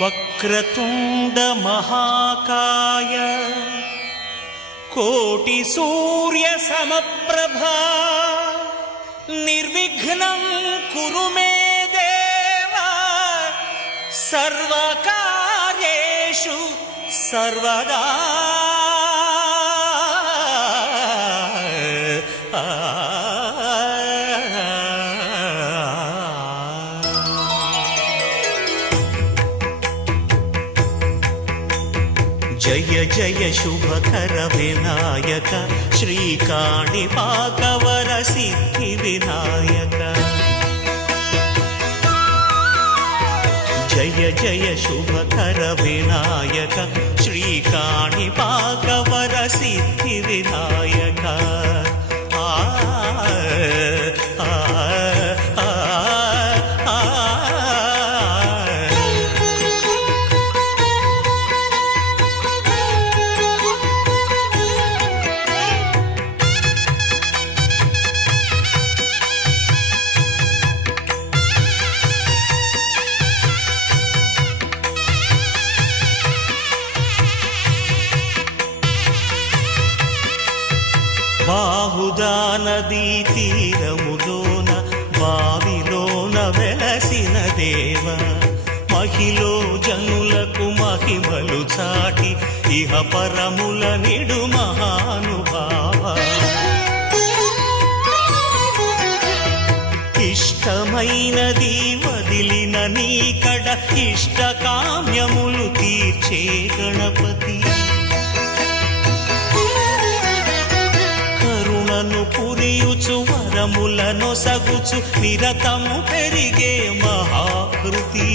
వక్రతుండ మహాకాయ కోటి సూర్య సమప్రభా నిర్విఘ్నం కురు మే దేవ సర్వకార్యేషు సర్వదా. జయ జయ శుభకర వినాయక శ్రీకాణిపాకవర సిద్ధి వినాయక. జయ జయ శుభకర వినాయక శ్రీకాణిపాకవర సిద్ధి వినాయక. బాహుదా నదీ తీరములోన బావిలోన వెలసిన దేవ మహిలో జనులకు మహిమలు చాటి ఇహ పరముల నిడు మహానుభావ. ఇష్టమైనది వదిలిన నీకడ ఇష్ట కామ్యములు తీర్చే గణపతి. పురియుచు వరములను సగుచు నిరతము పెరిగే మహాకృతి.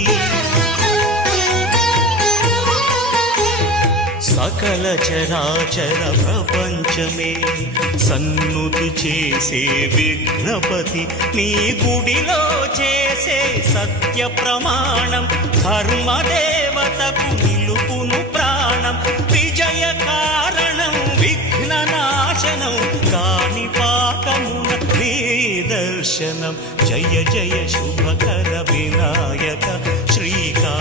సకల చరాచర ప్రపంచమే సన్నుతి చేసే విఘ్నపతి నీ గుడిలో చేసే సత్య ప్రమాణం ధర్మదేవతకు నిలుపును ప్రాణం. విజయ కారణం విఘ్న నాశనం కాణిపాకమున నీ దర్శనం. జయ జయ శుభకర వినాయక శ్రీకా